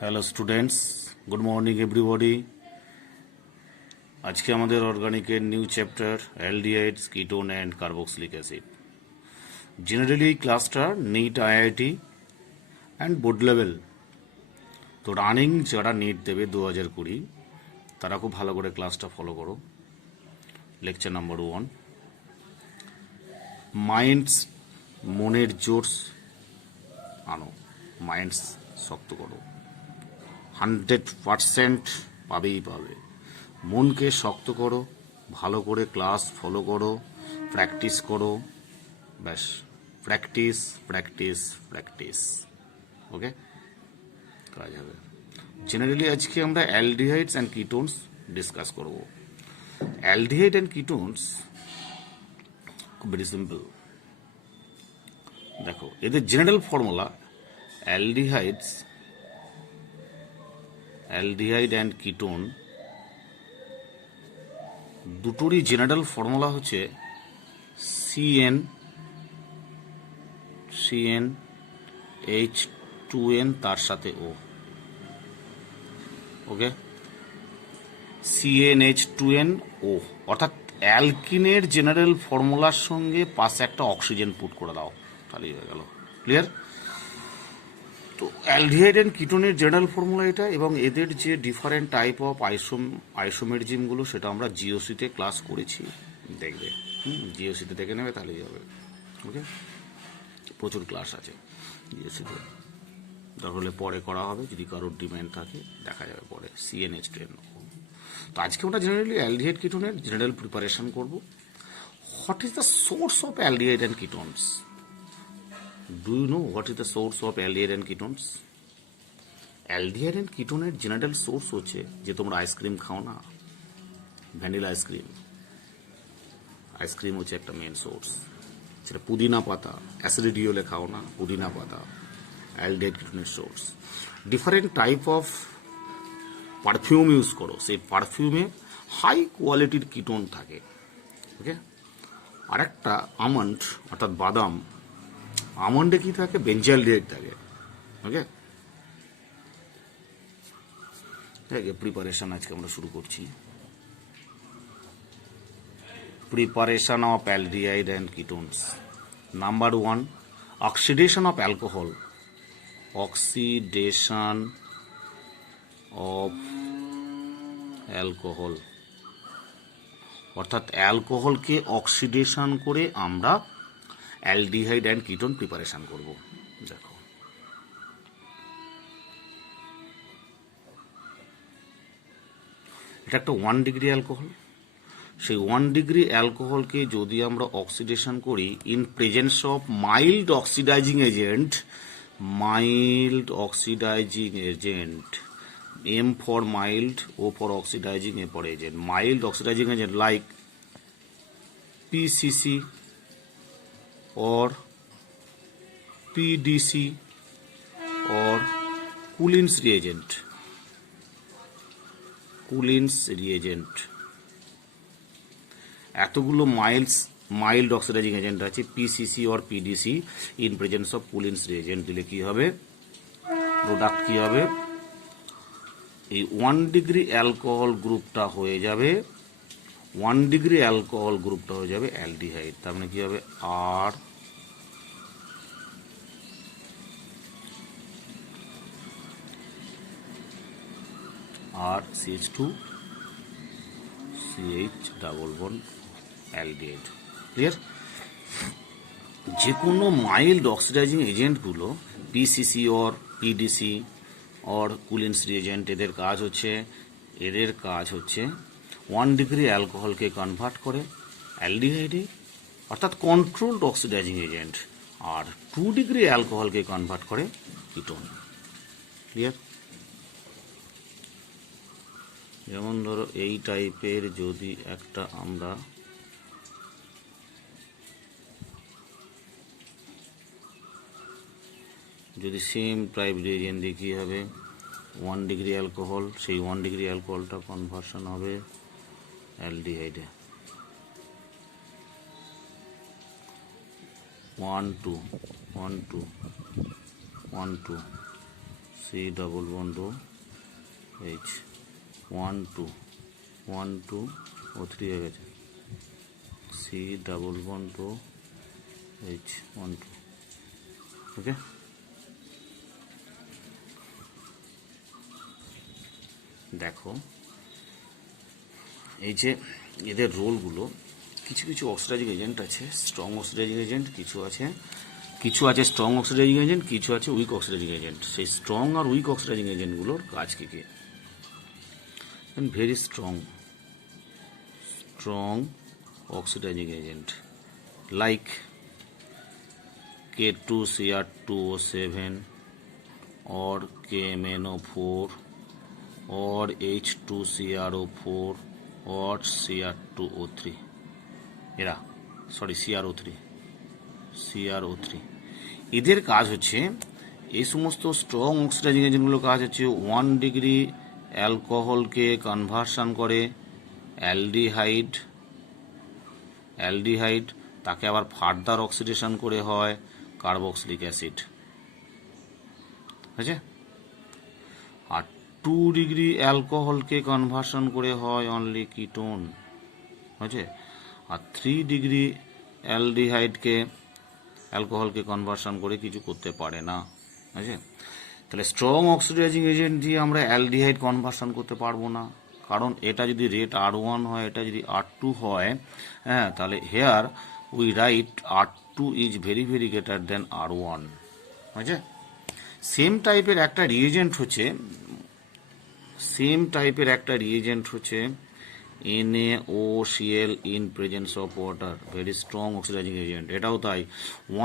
Hello students, good morning everybody. আজকে আমাদের অর্গানিকের new chapter aldehydes, ketone and carboxylic acid. Generally এই ক্লাসটা NEET, IIT and board level, তো রানিং যারা নিট দেবে 2020 তারা খুব ভালো করে ক্লাসটা ফলো করো। লেকচার নাম্বার 1, মাইন্ডস, মনের জোর আনো, মাইন্ডস শক্ত করো। 100% পাবেই পাবে। মনকে শক্ত করো, ভালো করে ক্লাস ফলো করো, প্র্যাকটিস করো, ব্যাস। প্র্যাকটিস প্র্যাকটিস প্র্যাকটিস, ওকে, কাজ হবে। জেনারেলি আজকে আমরা অ্যালডিহাইডস অ্যান্ড কিটোনস ডিসকাস করব। অ্যালডিহাইড অ্যান্ড কিটোনস খুব ভেরি সিম্পল। দেখো, এদের general formula aldehyde and ketone দুটোরই জেনারেল ফর্মুলা হচ্ছে CnH2n তার সাথে O, ওকে, CnH2nO, অর্থাৎ অ্যালকিনের জেনারেল ফর্মুলার সঙ্গে পাশে একটা অক্সিজেন পুট করে দাও, তাহলেই হয়ে গেল। ক্লিয়ার? তো অ্যালডিহাইড অ্যান্ড কিটোনের জেনারেল ফর্মুলা এটা, এবং এদের যে ডিফারেন্ট টাইপ অফ আইসোমেরিজমগুলো সেটা আমরা জিওসিতে ক্লাস করেছি, দেখবে। জিওসিতে দেখে নেবে, তাহলেই হবে। ওকে, প্রচুর ক্লাস আছে জিওসিতে, দরকার হলে পরে করা হবে, যদি কারোর ডিম্যান্ড থাকে দেখা যাবে পরে। CnH2n। তো আজকে আমরা জেনারেলি অ্যালডিহাইড কিটোনের জেনারেল প্রিপারেশন করব। What is the source of aldehyde and ketones? Do you know what is the source of aldehyde and ketones? Aldehyde and কিটোনের জেনারেল সোর্স হচ্ছে যে তোমরা আইসক্রিম খাও না, ভ্যানিলা আইসক্রিম হচ্ছে একটা মেন সোর্স। সেটা পুদিনা পাতা, অ্যাসিডিটি হলে খাও না, পুদিনা পাতা অ্যালডিহাইড কিটোনের source. Different type of perfume use করো, সেই পারফিউমে হাই কোয়ালিটির কিটোন থাকে, ওকে। আরেকটা আমন্ড, অর্থাৎ বাদাম, আমন্ডে কি থাকে? বেঞ্জালডিহাইড থাকে, ওকে। প্রিপারেশন আজকে আমরা শুরু করছি। Preparation of aldehyde and ketones. Number 1, oxidation of alcohol. Oxidation of alcohol, অর্থাৎ অ্যালকোহলকে অক্সিডেশন করে আমরা অ্যালডিহাইড অ্যান্ড কিটোন প্রিপারেশন করব। দেখো, এটা একটা 1 ডিগ্রি অ্যালকোহল। সেই 1 ডিগ্রি অ্যালকোহলকে যদি আমরা অক্সিডেশন করি in presence of mild oxidizing agent, M for mild, O for oxidizing, A for agent. Mild oxidizing agent like PCC or PDC or Coulin's reagent. এতগুলো mild oxidizing agent আছে, PCC or PDC in presence of Collins reagent দিলে কি হবে? Product কি হবে? এই 1 degree alcohol গ্রুপটা হয়ে যাবে, 1 ডিগ্রি অ্যালকোহল গ্রুপটা হয়ে যাবে অ্যালডিহাইড। তার মানে কি হবে? CH2 CH double bond aldehyde. Clear? যে কোনো মাইল্ড অক্সিডাইজিং এজেন্টগুলো PCC or PDC or Collins reagent, এদের কাজ হচ্ছে 1 ডিগ্রি অ্যালকোহলকে কনভার্ট করে অ্যালডিহাইডে, অর্থাৎ কন্ট্রোলড অক্সিডাইজিং এজেন্ট, আর 2 ডিগ্রি অ্যালকোহলকে কনভার্ট করে কিটোন। ক্লিয়ার? যেমন ধরো এই টাইপের যদি একটা আমরা সেম টাইপ রিএজেন্ট দিই, কী হবে? 1 ডিগ্রি অ্যালকোহল, সেই 1 ডিগ্রি অ্যালকোহলটা কনভার্সন হবে অ্যালডিহাইডে। 1 2 1 2 1 2 C double bond O H 1 2 1 2 O3 হয়ে গেছে, C double bond O H 1 2। Okay, দেখো এই যে এদের রোলগুলো, কিছু কিছু অক্সিডাইজিং এজেন্ট আছে স্ট্রং অক্সিডাইজিং এজেন্ট, কিছু আছে স্ট্রং অক্সিডাইজিং এজেন্ট, কিছু আছে উইক অক্সিডাইজিং এজেন্ট। সেই স্ট্রং আর উইক অক্সিডাইজিং এজেন্টগুলোর কাজ কী কী? Very strong oxidizing agent like K2Cr2O7 or KMnO4 or H2CrO4 or Cr2O3 এরা CrO3 এদের কাজ হচ্ছে, এই সমস্ত স্ট্রং অক্সিডাইজিং এজেন্টগুলোর কাজ হচ্ছে 1 ডিগ্রি অ্যালকোহলকে কনভার্সন করে অ্যালডিহাইড, তাকে আবার ফার্দার অক্সিডেশন করে হয় কার্বক্সিলিক অ্যাসিড, বুঝেছে? আর 2 ডিগ্রি অ্যালকোহলকে কনভার্সন করে হয় অনলি কিটোন, বুঝেছে? আর 3 ডিগ্রি অ্যালকোহলকে কনভার্সন করে কিছু করতে পারে না, বুঝেছে? তাহলে স্ট্রং অক্সিডাইজিং এজেন্ট দিয়ে আমরা অ্যালডিহাইড কনভার্সন করতে পারবো না, কারণ এটা যদি রেট R1 হয়, এটা যদি R2 হয়, হ্যাঁ, তাহলে here we write R2 is very very greater than R1, বুঝেছে? সেম টাইপের একটা রিয়েজেন্ট হচ্ছে NaOCl in presence of water, very strong oxidizing agent. এটাও তাই,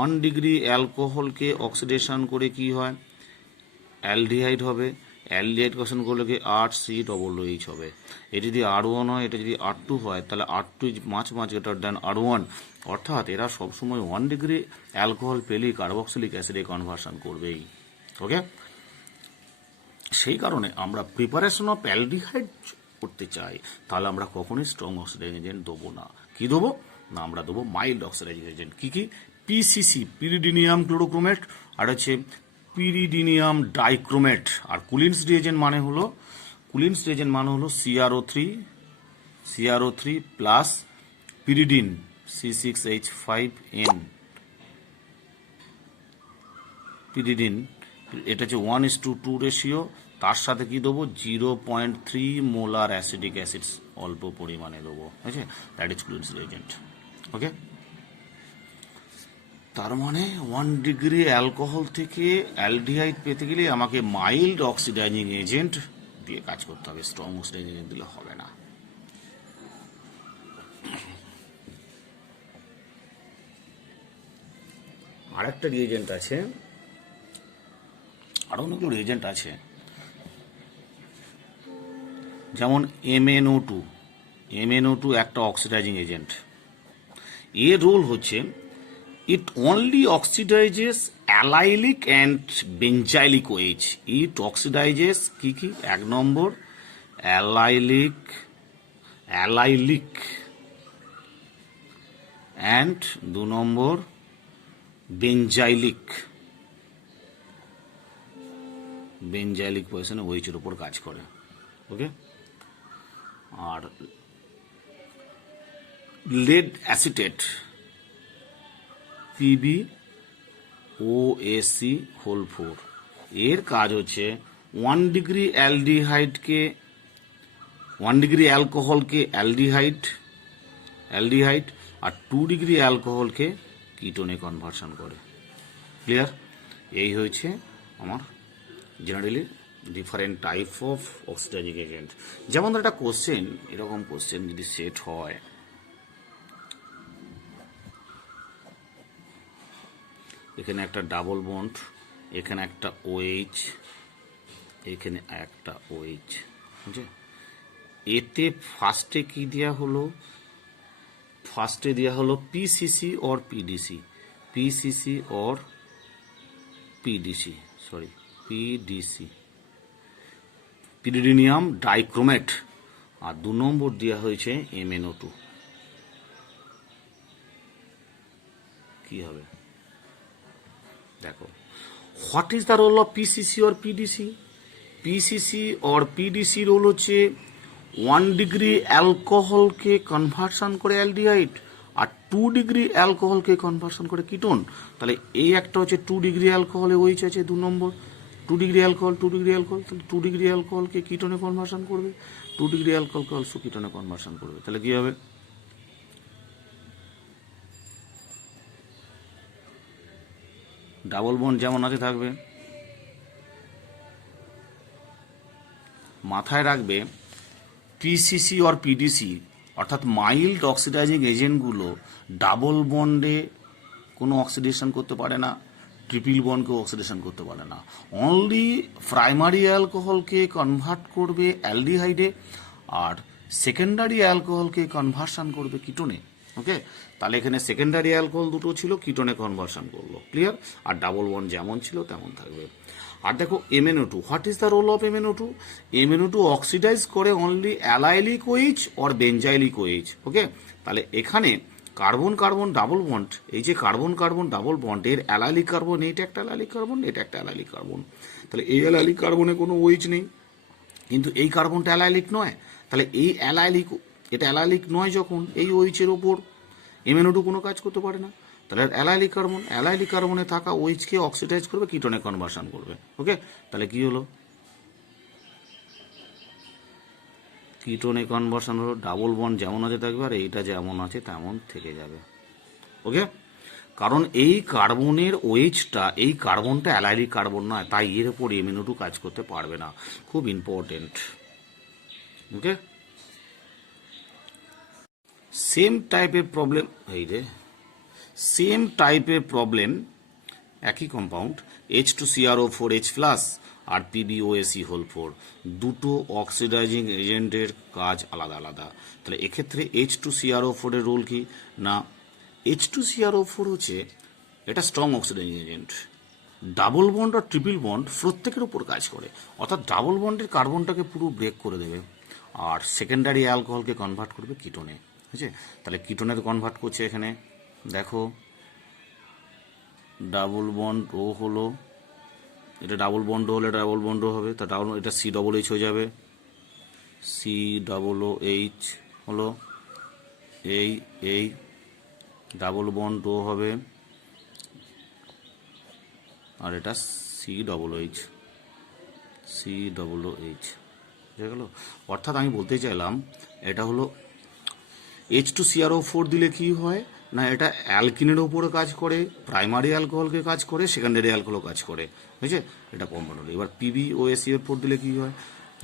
1 ডিগ্রি অ্যালকোহলকে অক্সিডেশন করে কি হয়? অ্যালডিহাইড হবে, অ্যালডিহাইড অক্সিডেশন করলে কি RCOOH হবে। এটা যদি R1 হয়, এটা যদি R2 হয়, তাহলে R2 is much greater than R1, অর্থাৎ এরা সবসময় 1 ডিগ্রি অ্যালকোহল পেলেই কার্বক্সিলিক অ্যাসিডে কনভার্সন করবেই। ওকে, সেই কারণে আমরা প্রিপারেশন অফ অ্যালডিহাইড করতে চাই, তাহলে আমরা কখনোই স্ট্রং অক্সিডাইজিং এজেন্ট দেবো না। কি দেবো না? আমরা দেবো মাইল্ড অক্সিডাইজিং এজেন্ট। কি কি? পিসিসি, পিরিডিনিয়াম ক্লোরোক্রোমেট, আর হচ্ছে পিরিডিনিয়াম ডাইক্রোমেট। আর কুলিন্স রিএজেন্ট মানে হলো CrO3 plus pyridine C6H5N, pyridine, এটা হচ্ছে 1:2 রেশিও। তার সাথে কি দেবো? 0.3 মোলার অ্যাসিডিক অ্যাসিড অল্প পরিমাণে দেবো, ঠিক আছে? That is Collins reagent. Okay, তার মানে 1 ডিগ্রি অ্যালকোহল থেকে অ্যালডিহাইড পেতে গেলে আমাকে মাইল্ড অক্সিডাইজিং এজেন্ট দিয়ে কাজ করতে হবে, স্ট্রং অক্সিডাইজিং এজেন্ট দিলে হবে না। আরেকটা রিএজেন্ট আছে, আরো অনেকগুলো রিএজেন্ট আছে, যেমন MnO2 একটা অক্সিডাইজিং এজেন্ট। এর রোল হচ্ছে it only oxidizes allylic and benzylic OH. It oxidizes কি কি? 1 নম্বর allylic and 2 নম্বর benzylic পজিশনে OH এর উপর কাজ করে। ওকে, আর lead acetate PbOAc4, এর কাজ হচ্ছে 1 ডিগ্রি অ্যালকোহলকে অ্যালডিহাইড আর 2 ডিগ্রি অ্যালকোহলকে কিটোনে কনভার্সন করে। ক্লিয়ার? এই হয়েছে আমার generally different type of oxidising agent. যেমন একটা কোশ্চেন, এরকম কোশ্চেন যদি সেট হয়, এখানে একটা ডাবল বন্ড, এখানে একটা OH, এখানে একটা OH, বুঝছে? এতে ফার্স্টে কি দেওয়া হলো? ফার্স্টে দেওয়া হলো PCC or PDC, pyridinium dichromate. আর 2 নম্বর দেওয়া হয়েছে MnO2। কি হবে? দেখো, what is the role of PCC or PDC? PCC or PDC role হচ্ছে 1 ডিগ্রি অ্যালকোহলকে কনভার্সন করে অ্যালডিহাইড আর 2 ডিগ্রি অ্যালকোহলকে কনভার্সন করে কিটোন। তাহলে এই একটা হচ্ছে 2 ডিগ্রি অ্যালকোহলে ওইচ আছে 2 নম্বর, 2 ডিগ্রি অ্যালকোহল, 2 ডিগ্রি অ্যালকোহল, তাহলে 2 ডিগ্রি অ্যালকোহলকে কিটোনে কনভার্সন করবে, 2 ডিগ্রি অ্যালকোহলকে অলসো কিটোনে কনভার্সন করবে। তাহলে কি হবে? ডাবল বন্ড যেমন আছে থাকবে। মাথায় রাখবে পিসিসি অর পিডিসি অর্থাৎ মাইল্ড অক্সিডাইজিং এজেন্টগুলো ডাবল বন্ডে কোনো অক্সিডেশন করতে পারে না, ট্রিপল বন্ডকেও অক্সিডেশন করতে পারে না। অনলি প্রাইমারি অ্যালকোহলকে কনভার্ট করবে অ্যালডিহাইডে আর সেকেন্ডারি অ্যালকোহলকে কনভার্সন করবে কিটোনে। ওকে, তাহলে এখানে সেকেন্ডারি অ্যালকোহল দুটো ছিল, কিটোনে কনভার্সন করলো। ক্লিয়ার? আর ডাবল বন্ড যেমন ছিল তেমন থাকবে। আর দেখো MnO2, what is the role of MnO2? MnO2 oxidize করে only allylic OH or benzylic OH. Okay, তাহলে এখানে কার্বন কার্বন ডাবল বন্ড, এই যে কার্বন কার্বন ডাবল বন্ড এর অ্যালাইলিক কার্বন, এইটা একটা অ্যালাইলিক কার্বন, এটা একটা অ্যালাইলিক কার্বন। তাহলে এই অ্যালাইলিক কার্বনে কোনো ওইচ নেই, কিন্তু এই কার্বনটা অ্যালাইলিক নয়। তাহলে এই অ্যালাইলিক, এটা অ্যালাইলিক নয় যখন, এই ওইচের ওপর MnO2 কোনো কাজ করতে পারে না। তাহলে অ্যালাইলিক কার্বন, অ্যালাইলিক কার্বনে থাকা ওইচকে অক্সিডাইজ করবে, কিটোনে কনভার্সন করবে। ওকে, তাহলে কি হলো? কিটোনে কনভার্সন হলো, ডাবল বন্ড যেমন আছে থাকবে আর এইটা যেমন আছে তেমন থেকে যাবে। ওকে, কারণ এই কার্বনের ওয়েজটা, এই কার্বনটা অ্যালাইলিক কার্বন নয়, তাই এর উপর MnO2 কাজ করতে পারবে না। খুব ইম্পর্টেন্ট। ওকে, সেম টাইপের প্রবলেম, এই রে সেম টাইপের প্রবলেম, একই কম্পাউন্ড H2CrO4H+ আর PbOSe(4), দুটো অক্সিডাইজিং এজেন্টের কাজ আলাদা আলাদা। তাহলে এক্ষেত্রে H2CrO4 এর রোল কি না, H2CrO4 হচ্ছে এটা strong oxidizing agent, double bond আর ট্রিপল বন্ড প্রত্যেকের উপর কাজ করে, অর্থাৎ ডাবল বন্ডের কার্বনটাকে পুরো ব্রেক করে দেবে আর সেকেন্ডারি অ্যালকোহলকে কনভার্ট করবে কিটোনে। ঠিক আছে, তাহলে কিটোনে কনভার্ট করছে এখানে, দেখো ডাবল বন্ড ও হলো, এটা ডাবল বন্ড হলে এটা ডাবল বন্ড হবে, তা ডাবল, এটা COOH হয়ে যাবে, COOH হলো, এই ডাবল বন্ড ও হবে আর এটা COOH বুঝে গেল? অর্থাৎ আমি বলতে চাইলাম এটা হলো H2CrO4 দিলে কি হয় না, এটা অ্যালকিনের উপরে কাজ করে, প্রাইমারি অ্যালকোহলকে কাজ করে, সেকেন্ডারি অ্যালকোহলও কাজ করে, বুঝছে? এটা কম্পাউন্ড। এবার PbOSe(4) দিলে কি হয়,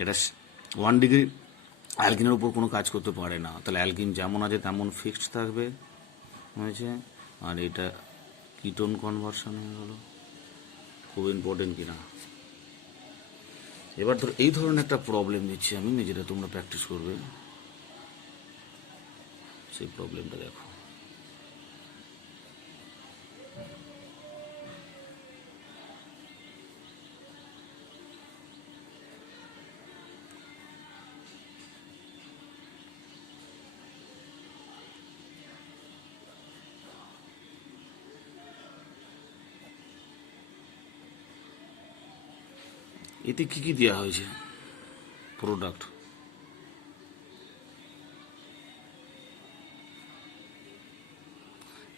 এটা 1 ডিগ্রি অ্যালকিনের উপর কোনো কাজ করতে পারে না, তাহলে অ্যালকিন যেমন আছে তেমন ফিক্সড থাকবে, হয়েছে? আর এটা কিটোন কনভার্সন হয়ে গেল। খুব ইম্পর্টেন্ট কিনা? এবার ধর এই ধরনের একটা প্রবলেম দিচ্ছি আমি, নিজেরা তোমরা প্র্যাকটিস করবে, সেই প্রবলেমটা দেখো। এতে কি কি দেওয়া হয়েছে প্রোডাক্ট?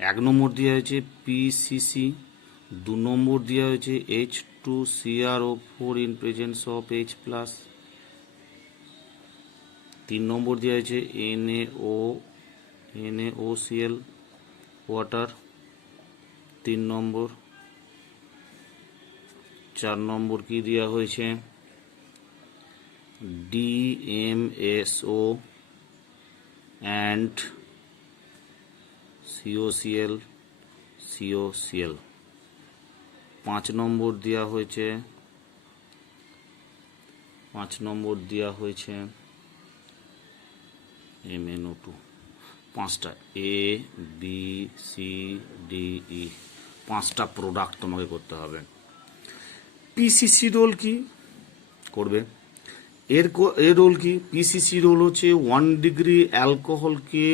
1 নম্বর দেওয়া হয়েছে PCC, 2 নম্বর দেওয়া হয়েছে H2CrO4 in presence of H+, 3 নম্বর দেওয়া হয়েছে NaOCl ওয়াটার 3 নম্বর, 4 নম্বর কি দেওয়া হয়েছে DMSO অ্যান্ড COCl 5 নম্বর দেওয়া হয়েছে, 5 নম্বর দেওয়া হয়েছে MnO2। 5টা ABCDE 5টা প্রোডাক্ট তোমাকে করতে হবে। PCC রোল কি করবে, এর রোল কি? PCC রোল হচ্ছে 1 ডিগ্রি অ্যালকোহলকে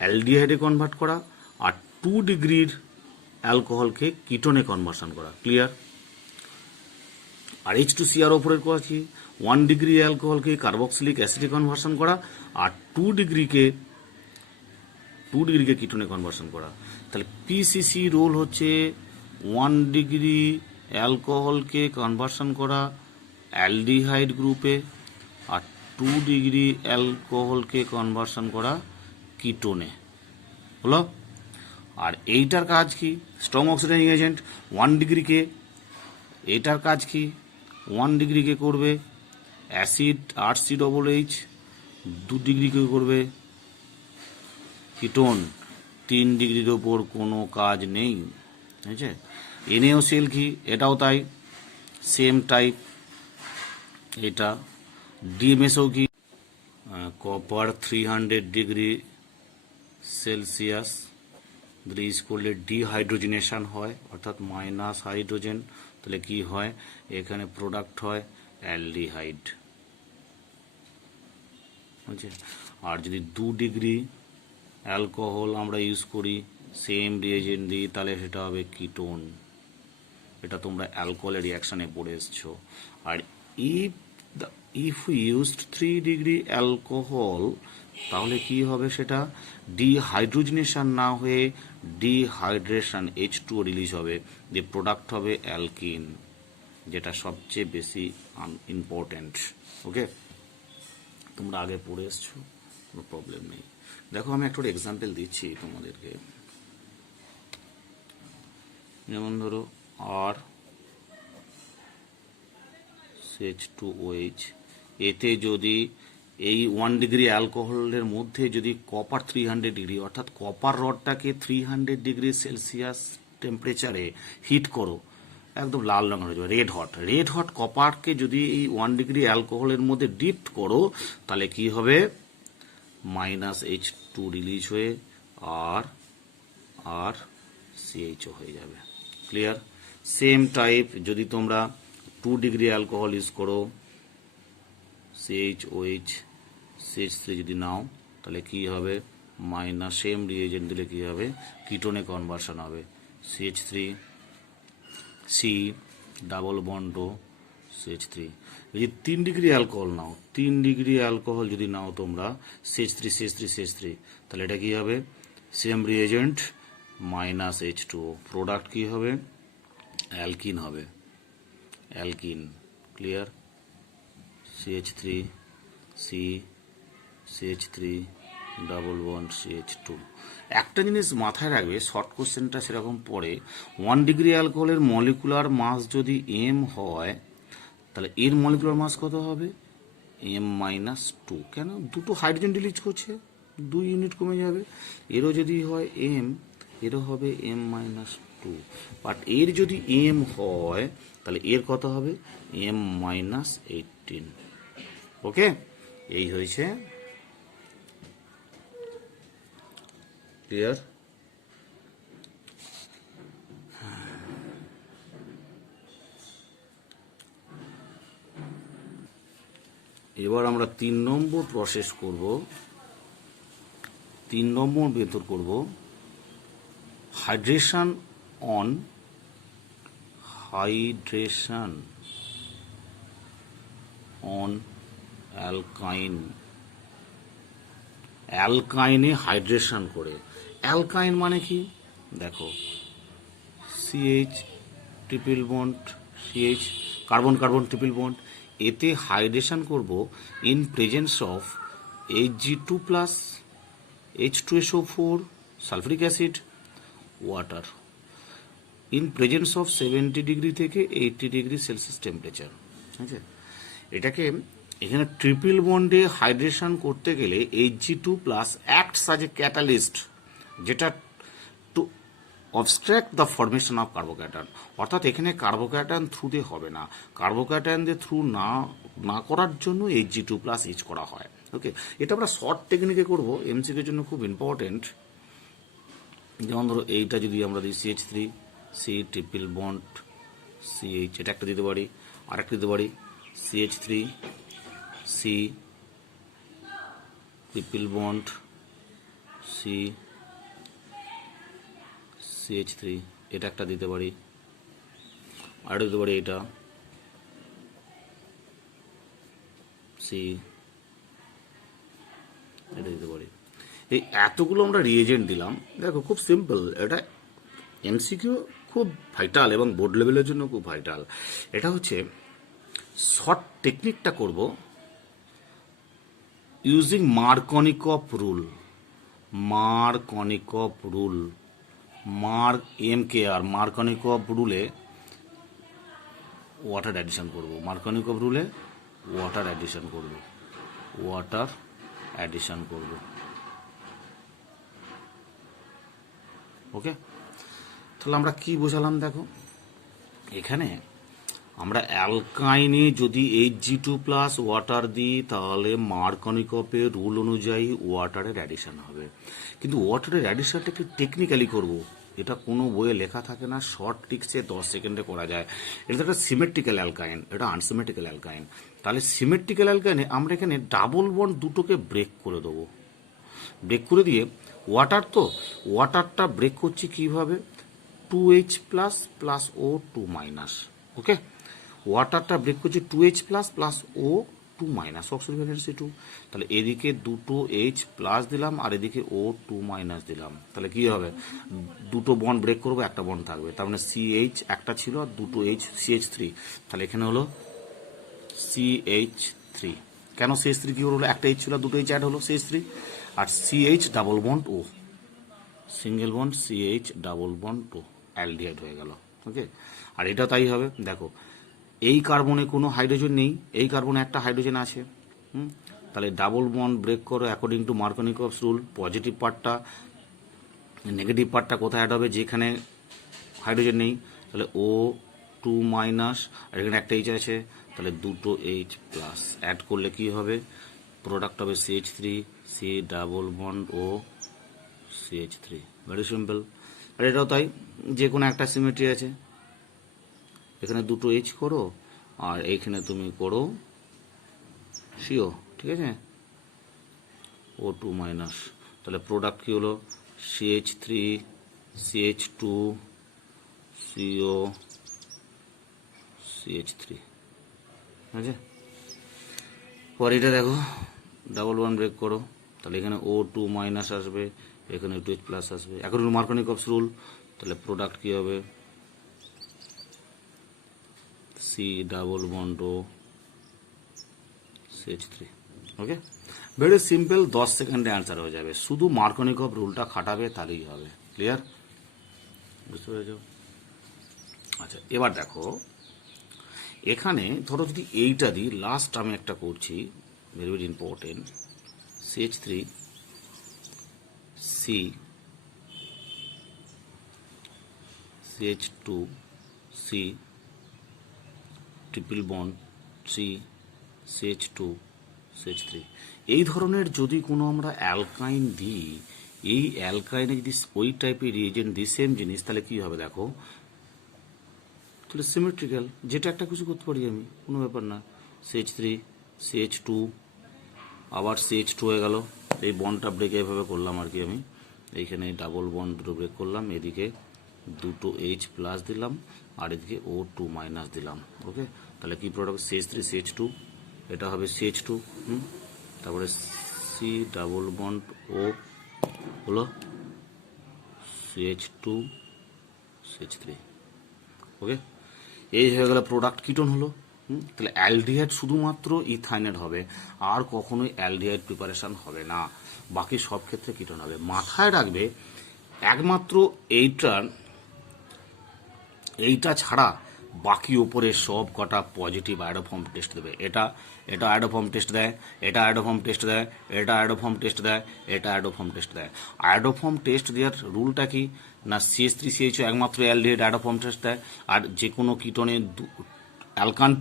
অ্যালডিহাইডে কনভার্ট করা আর 2 ডিগ্রির অ্যালকোহলকে কিটোনে কনভার্সন করা। ক্লিয়ার? আর H2Cr ওপরের কাজ কি 1 ডিগ্রি অ্যালকোহলকে কার্বক্সিলিক অ্যাসিডে কনভার্সন করা আর 2 ডিগ্রিকে কিটোনে কনভার্সন করা। তাহলে পিসিসি রোল হচ্ছে 1 ডিগ্রি অ্যালকোহলকে কনভার্সন করা অ্যালডিহাইড গ্রুপে আর 2 ডিগ্রি অ্যালকোহলকে কনভার্সন করা কিটোনে। হলো? আর এইটার কাজ কি স্ট্রং অক্সিডাইজিং এজেন্ট 1 ডিগ্রিকে, এটার কাজ কি 1 ডিগ্রিকে করবে অ্যাসিড RCOOH, 2 ডিগ্রিকে করবে কিটোন, 3 ডিগ্রির ওপর কোনো কাজ নেই। ঠিক আছে? NaOCl কি এটাও তাই, সেম টাইপ। এটা DMSO কি কপার 300 ডিগ্রি সেলসিয়াস গ্রিজ করলে ডিহাইড্রোজেনেশন হয় অর্থাৎ মাইনাস হাইড্রোজেন, তাহলে কি হয় এখানে প্রোডাক্ট হয় অ্যালডিহাইড। বুঝছে? আর যদি 2 ডিগ্রি অ্যালকোহল আমরা ইউজ করি সেম রিয়েজেন্ট দিই তাহলে সেটা হবে কিটোন। এটা তোমরা অ্যালকোহলের রিয়াকশানে পড়ে এসছো। আর ইফ ইউজড 3 ডিগ্রি অ্যালকোহল তাহলে কি হবে সেটা ডিহাইড্রোজেনেশন না হয়ে ডিহাইড্রেশন H2O রিলিজ হবে, যে প্রোডাক্ট হবে অ্যালকিন, যেটা সবচেয়ে বেশি ইম্পর্ট্যান্ট। ওকে, তোমরা আগে পড়ে এসছো, কোনো প্রবলেম নেই। দেখো আমি একটা এক্সাম্পল দিচ্ছি তোমাদেরকে। যেমন ধরো আর H2OH, এতে যদি এই 1 ডিগ্রি অ্যালকোহলের মধ্যে যদি কপার 300 ডিগ্রি অর্থাৎ কপার রডটাকে 300 ডিগ্রি সেলসিয়াস টেম্পারেচারে হিট করো, একদম লাল রঙের হয়ে যাবে, রেড হট কপারকে যদি এই 1 ডিগ্রি অ্যালকোহলের মধ্যে ডিপড করো তাহলে কি হবে -H2 রিলিজ হয়ে আর CHO হয়ে যাবে। ক্লিয়ার? সেম টাইপ যদি তোমরা 2 ডিগ্রি অ্যালকোহল ইউজ করো CHOH CH3 যদি নাও তাহলে কি হবে মাইনাস, সেম রিয়েজেন্ট দিলে কি হবে কিটোনে কনভার্সন হবে CH3 C ডাবল বন্ড ও CH3। যদি 3 ডিগ্রি অ্যালকোহল নাও, 3 ডিগ্রি অ্যালকোহল যদি নাও তোমরা CH3 তাহলে এটা কি হবে সেম রিয়েজেন্ট -H2O, প্রোডাক্ট কি হবে অ্যালকিন হবে, alkyne. Clear? CH3 C CH3 double bond CH2। একটা জিনিস মাথায় রাখবে, শর্ট কোশ্চেনটা সেরকম পড়ে, 1 ডিগ্রি অ্যালকোহলের মলিকুলার মাস যদি M হয় তাহলে এর মলিকুলার মাস কত হবে M-2। কেন? দুটো হাইড্রোজেন রিলিজ করছে, 2 ইউনিট কমে যাবে। এরও যদি হয় M, এরও হবে M-2, বাট এর যদি M হয় তাহলে এর কত হবে M-18। ওকে, এই হয়েছে। ক্লিয়ার? এবার আমরা 3 নম্বর প্রসেস করব, 3 নম্বর মেথড করব হাইড্রেশন অন অ্যালকাইনে হাইড্রেশন করে। অ্যালকাইন মানে কি দেখো, CH triple bond CH carbon carbon triple bond, এতে হাইড্রেশন করব in presence of Hg2+ H2SO4 sulphuric acid water in presence of 70 degree থেকে 80 ডিগ্রি সেলসিয়াস টেম্পারেচার। ঠিক আছে? এটাকে এখানে ট্রিপল বন্ডে হাইড্রেশন করতে গেলে Hg2+ acts as a catalyst, যেটা to obstruct the formation of carbocation. অর্থাৎ এখানে কার্বোক্যাটায়ন থ্রু দিয়ে হবে না, কার্বোক্যাটায়ন দিয়ে থ্রু না করার জন্য Hg2+ ইউজ করা হয়। ওকে, এটা আমরা শর্ট টেকনিকে করবো, এমসিকিউর জন্য খুব ইম্পর্টেন্ট। যেমন ধরো এইটা যদি আমরা দিই CH3 C triple bond CH, এটা একটা দিতে পারি, আর একটা দিতে পারি CH3 C triple bond CH3, এটা একটা দিতে পারি, আর দিতে পারি এটা সি, এটা দিতে পারি। এই এতগুলো আমরা রিয়েজেন্ট দিলাম, দেখো খুব সিম্পল, এটা এমসিকিউ খুব ভাইটাল এবং বোর্ড লেভেলের জন্য খুব ভাইটাল। এটা হচ্ছে শর্ট টেকনিকটা করব using Markovnikov rule. Markovnikov rule, Markovnikov রুলে ওয়াটার অ্যাডিশন করব। মার্কনিকভ রুলে ওয়াটার অ্যাডিশন করব, ওয়াটার অ্যাডিশন করব। ওকে, তাহলে আমরা কি বোঝালাম দেখো, এখানে আমরা অ্যালকাইনে যদি Hg2+ ওয়াটার দিই তাহলে মার্কনিকভের রুল অনুযায়ী ওয়াটারের অ্যাডিশন হবে। কিন্তু ওয়াটারের অ্যাডিশনটাকে টেকনিক্যালি করব, এটা কোনো বইয়ে লেখা থাকে না, শর্ট টিক্সে 10 সেকেন্ডে করা যায়। এটা একটা সিমেট্রিক্যাল অ্যালকাইন, এটা আনসিমেট্রিক্যাল অ্যালকাইন। তাহলে সিমেট্রিক্যাল অ্যালকাইনে আমরা এখানে ডাবল বন্ড দুটোকে ব্রেক করে দেবো। ব্রেক করে দিয়ে ওয়াটার, তো ওয়াটারটা ব্রেক করছি কিভাবে, 2H+ + O2-। ওকে, ওয়াটারটা ব্রেক করছি 2H+ + O2-, অক্সিজেন ভ্যালেন্সি 2। তাহলে এদিকে দুটো H+ দিলাম আর এদিকে O2- দিলাম, তাহলে কি হবে, দুটো বন্ড ব্রেক করবো, একটা বন্ড থাকবে, তার মানে CH একটা ছিল আর দুটো H, CH3। তাহলে এখানে হলো CH3। কেন CH3 কি হলো, একটা H ছিল দুটো H অ্যাড হলো CH3, আর CH double bond O, single bond CH double bond O, aldehyde হয়ে গেল। ওকে, আর এটা তাই হবে। দেখো এই কার্বনে কোনো হাইড্রোজেন নেই, এই কার্বনে একটা হাইড্রোজেন আছে। তাহলে ডাবল বন্ড ব্রেক করো অ্যাকর্ডিং টু মার্কনিকভস রুল। পজিটিভ পার্টটা, নেগেটিভ পার্টটা কোথায় অ্যাড হবে, যেখানে হাইড্রোজেন নেই। তাহলে O2- আর এখানে একটা H আছে, তাহলে দুটো H+ অ্যাড করলে কি হবে, প্রোডাক্ট হবে CH3, C double bond O, CH3। Very simple. আর এটাও তাই, যে কোনো একটা সিমেট্রি আছে, এখানে দুটো H করো আর এইখানে তুমি করো CO, ঠিক আছে, O2-। তাহলে প্রোডাক্ট কি হলো, CH3, CH2, CO, CH3। ঠিক আছে, পরে এটা দেখো ডাবল বন্ড ব্রেক করো, তাহলে এখানে O2- আসবে, এখানে 2H+ আসবে। এখন মার্কনিকভস রুল, তাহলে প্রোডাক্ট কি হবে, C double bond O, CH3। ওকে, ভেরি সিম্পল, 10 সেকেন্ডে অ্যান্সার হয়ে যাবে, শুধু মার্কনিকভ রুলটা খাটাবে তাহলেই হবে। ক্লিয়ার, বুঝতে পেরেছ? আচ্ছা, এবার দেখো এখানে ধরো যদি এইটা দিই, লাস্ট আমি একটা করছি, very very important, CH3, C, CH2, C, triple bond C, CH2, CH3। এই ধরনের যদি কোনো আমরা অ্যালকাইন দিই, এই অ্যালকাইনে যদি ওই টাইপের রিয়েজেন্ট দিই সেম জিনিস, তাহলে কি হবে দেখো, তাহলে সিমেট্রিক্যাল, যেটা একটা কিছু করতে পারি আমি, কোনো ব্যাপার না। CH3, CH2, আবার CH2 হয়ে গেল, এই বন্ডটা ব্রেক এইভাবে করলাম আর কি, আমি এইখানে ডাবল বন্ড দুটো ব্রেক করলাম, এদিকে দুটো H+ দিলাম আর এদিকে O2- দিলাম। ওকে, তাহলে কি প্রোডাক্ট, CH3, CH2, এটা হবে CH2, তারপরে C ডাবল বন্ড O হলো CH2, CH3। ওকে, এই হয়ে গেল প্রোডাক্ট কিটোন হলো। তাহলে অ্যালডিহাইড শুধুমাত্র ইথাইনের হবে, আর কখনোই অ্যালডিহাইড প্রিপারেশন হবে না, বাকি সব ক্ষেত্রে কিটোন হবে। মাথায় রাখবে একমাত্র এইটা ছাড়া বাকি ওপরে সব কটা পজিটিভ আয়োডোফর্ম টেস্ট দেবে। এটা আয়োডোফর্ম টেস্ট দেয়, এটা আয়োডোফর্ম টেস্ট দেয়, এটা আয়োডোফর্ম টেস্ট দেয়, এটা আয়োডোফর্ম টেস্ট দেয়। আয়োডোফর্ম টেস্ট দেওয়ার রুলটা কি না, CH3, CH2 একমাত্র অ্যালডিহাইড আয়োডোফর্ম টেস্ট দেয়, আর যে কোনো কিটোনে অ্যালকান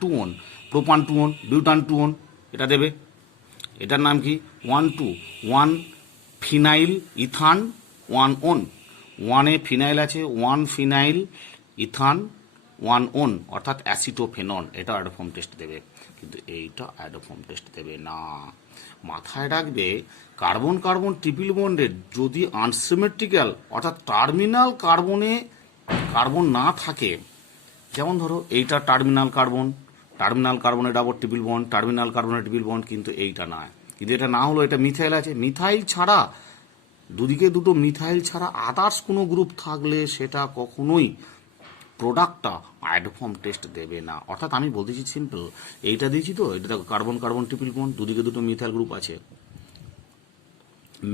টুওন, প্রোপান টুওন, বিউটান টুওন এটা দেবে। এটার নাম কি, 1 ফিনাইল ইথান 1 ওন, 1-এ ফিনাইল আছে, 1 ফিনাইল ইথান 1 ওন, অর্থাৎ অ্যাসিটোফেনন, এটা আয়োডোফর্ম টেস্ট দেবে, কিন্তু এইটা আয়োডোফর্ম টেস্ট দেবে না। মাথায় রাখবে কার্বন কার্বন ট্রিপল বন্ডের যদি আনসিমেট্রিক্যাল অর্থাৎ টার্মিনাল কার্বনে কার্বন না থাকে, যেমন ধরো এইটা টার্মিনাল কার্বন, টার্মিনাল কার্বনের ডাবল ট্রিপল বন্ড, টার্মিনাল কার্বনের ট্রিপল বন্ড, কিন্তু এইটা নয়। কিন্তু এটা না হলো, এটা মিথাইল আছে। মিথাইল ছাড়া, দুদিকে দুটো মিথাইল ছাড়া আদার্স কোনো গ্রুপ থাকলে সেটা কখনোই প্রোডাক্টটা আয়োডোফর্ম টেস্ট দেবে না। অর্থাৎ আমি বলতেছি সিম্পল, এইটা দিয়েছি তো, এটা দেখো কার্বন কার্বন ট্রিপল বন্ড, দুদিকে দুটো মিথাইল গ্রুপ আছে,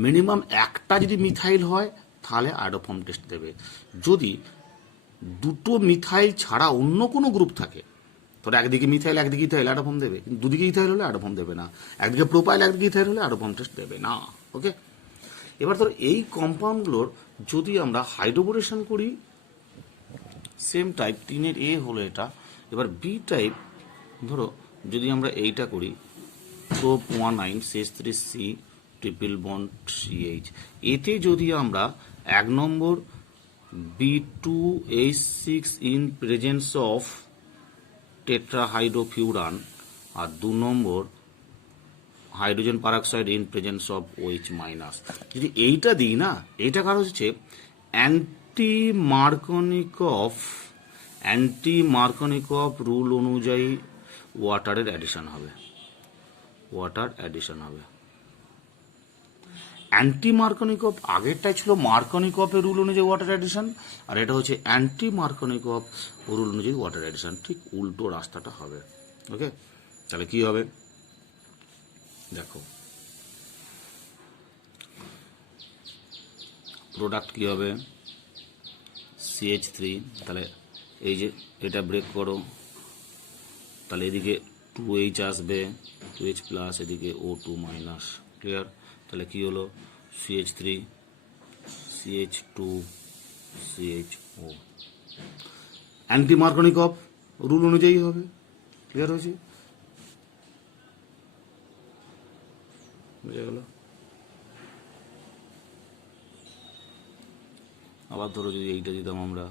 মিনিমাম একটা যদি মিথাইল হয় তাহলে আয়োডোফর্ম টেস্ট দেবে। যদি দুটো মিথাইল ছাড়া অন্য কোনো গ্রুপ থাকে, তোর একদিকে মিথাইল একদিকে ইথাইল, আয়োডোফর্ম দেবে। কিন্তু দুদিকে ইথাইল হলে আয়োডোফর্ম দেবে না। একদিকে প্রোপাইল একদিকে ইথাইল হলে আয়োডোফর্ম টেস্ট দেবে না। ওকে, এবার ধর এই কম্পাউন্ডগুলোর যদি আমরা হাইড্রোবোরেশন করি, সেম টাইপ 3 এ হলো এটা। এবার বি টাইপ ধরো যদি আমরা এইটা করি, prop 19 CH3C triple bond CH, এতে যদি আমরা 1 নম্বর B2H6 in presence of tetrahydrofuran আর 2 নম্বর hydrogen peroxide in presence of OH minus, যদি এইটা দিই না, এইটা কারণ হচ্ছে অ্যান্টি মার্কনিকভ রুল অনুযায়ী ওয়াটারের অ্যাডিশন হবে, ওয়াটার অ্যাডিশন হবে। অ্যান্টি মার্কনিকভ, আগেরটাই ছিল মার্কনিকভের রুল অনুযায়ী ওয়াটার অ্যাডিশন, আর এটা হচ্ছে অ্যান্টি মার্কনিকভ রুল অনুযায়ী ওয়াটার অ্যাডিশন, ঠিক উল্টো রাস্তাটা হবে। ওকে, তাহলে কি হবে দেখো, প্রোডাক্ট কি হবে CH3, তাহলে এই যে এটা ব্রেক করো, তাহলে এদিকে 2H আসবে, 2H প্লাস, এদিকে O2 মাইনাস, ক্লিয়ার। তাহলে কি হলো CH3 CH2 CHO, anti Markovnikov rule অনুযায়ী হবে, ক্লিয়ার হয়েছে, বুঝে গেল। আবার ধরো যদি এইটা দিতাম আমরা,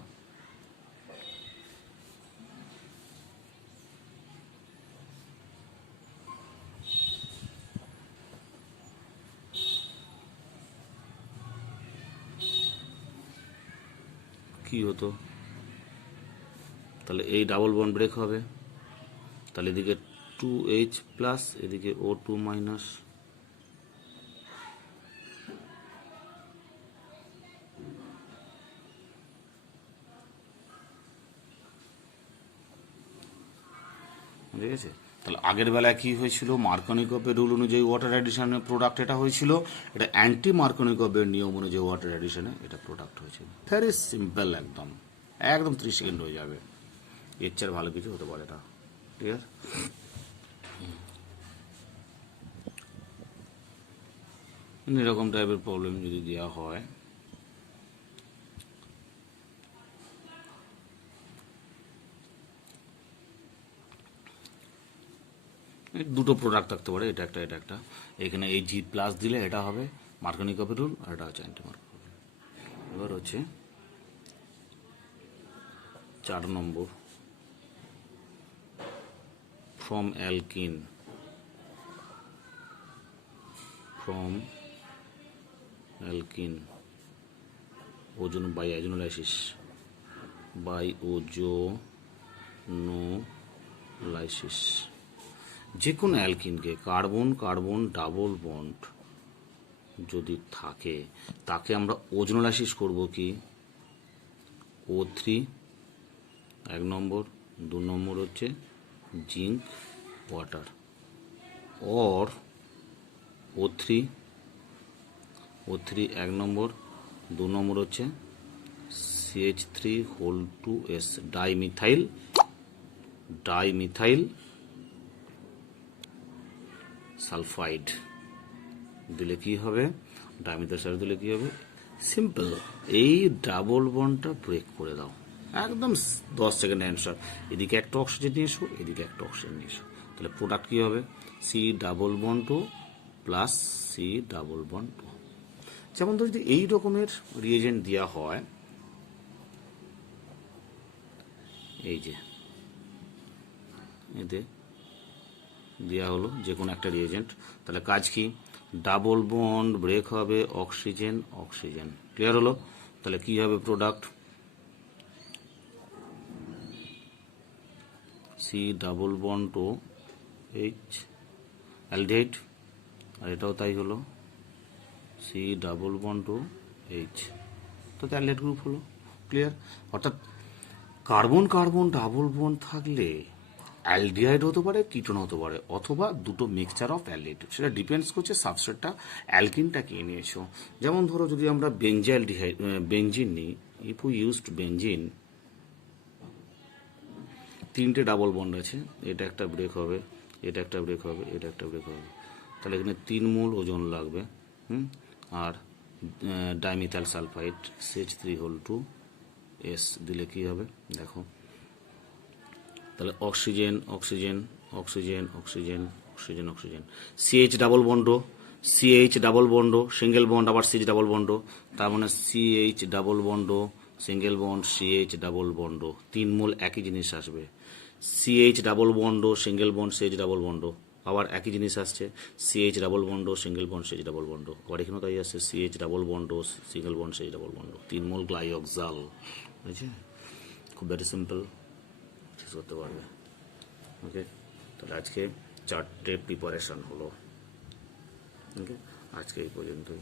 কি হতো, তাহলে এই ডাবল বন্ড ব্রেক হবে, তাহলে এদিকে 2H প্লাস, এদিকে O2 মাইনাস, ঠিক আছে। তাহলে আগের বেলায় কি হয়েছিল, মার্কনিকভের রুল অনুযায়ী ওয়াটার অ্যাডিশনের প্রোডাক্ট এটা হয়েছিল, এটা অ্যান্টি মার্কনিকভের নিয়ম অনুযায়ী ওয়াটার অ্যাডিশনে এটা প্রোডাক্ট হয়েছিল। ভেরি সিম্পল, একদম একদম 30 সেকেন্ড হয়ে যাবে, এর চেয়ে ভালো কিছু হতে পারে না, ঠিক আছে। এরকম টাইপের প্রবলেম যদি দেওয়া হয়, দুটো প্রোডাক্ট থাকতে পারে, এটা একটা এটা একটা, এখানে এই G প্লাস দিলে এটা হবে মার্কনিকভের রুল, আর এটা হচ্ছে অ্যান্টি মার্কনিকভ। এবার হচ্ছে 4 নম্বর, ফ্রম অ্যালকিন ওজন বাই আইজোনোলাইসিস যে কোনো অ্যালকিনকে কার্বন কার্বন ডাবল বন্ড যদি থাকে, তাকে আমরা ওজোনোলাইসিস করব কি O3 1 নম্বর, 2 নম্বর হচ্ছে জিঙ্ক ওয়াটার, অর O3 1 নম্বর, 2 নম্বর হচ্ছে CH3(2S) ডাইমিথাইল সালফাইড দিলে কি হবে, ডাইমিথাইল সালফাইড দিলে কি হবে, সিম্পল, এই ডাবল বন্ডটা ব্রেক করে দাও, একদম 10 সেকেন্ড অ্যান্সার। এদিকে একটা অক্সিজেন নিয়ে এসো, এদিকে একটা অক্সিজেন নিয়ে এসো, তাহলে প্রোডাক্ট কি হবে C+2 প্লাস C+2। যেমন ধর যদি এই রকমের রিয়েজেন্ট দেওয়া হয়, এই যে এতে দেওয়া হলো যে কোনো একটা রিয়েজেন্ট, তাহলে কাজ কি, ডাবল বন্ড ব্রেক হবে, অক্সিজেন অক্সিজেন, ক্লিয়ার হলো। তাহলে কি হবে product C double bond O H aldehyde, আর এটাও তাই হলো, C double bond O H, তো অ্যালডিহাইড গ্রুপ হলো। ক্লিয়ার? অর্থাৎ কার্বন কার্বন ডাবল বন্ড থাকলে অ্যালডিহাইড হতে পারে, কিটোন হতে পারে, অথবা দুটো মিক্সচার অফ অ্যালডিহাইড। সেটা ডিপেন্ডস করছে সাবস্ট্রেটটা অ্যালকিনটা কে নিয়েছো। যেমন ধরো যদি আমরা বেঞ্জালডিহাইড বেঞ্জিন নিই, ইফ ইউ ইউজড বেঞ্জিন, তিনটে ডাবল বন্ড আছে, এটা একটা ব্রেক হবে, এটা একটা ব্রেক হবে, এটা একটা ব্রেক হবে, তাহলে এখানে 3 মোল ওজন লাগবে। আর ডাইমিথাইল সালফাইড CH3 এস দিলে কি হবে দেখো, তাহলে oxygen oxygen oxygen oxygen oxygen oxygen, CH double bond, CH double bond single bond, আবার সিএইচ ডাবল বন্ড, তার মানে CH double bond single bond CH double bond, 3 mole একই জিনিস আসবে। CH double bond single bond CH double bond, আবার একই জিনিস আসছে, CH double bond single bond CH double bond, আবার এখানেও তাই আসছে, CH double bond single bond CH double bond, 3 মোল গ্লাইঅক্সাল। বুঝেছি? খুব ভেরি সিম্পল, শেষ করতে পারবে। ওকে, তাহলে আজকে 4টে প্রিপারেশন হলো। ওকে, আজকে এই পর্যন্তই।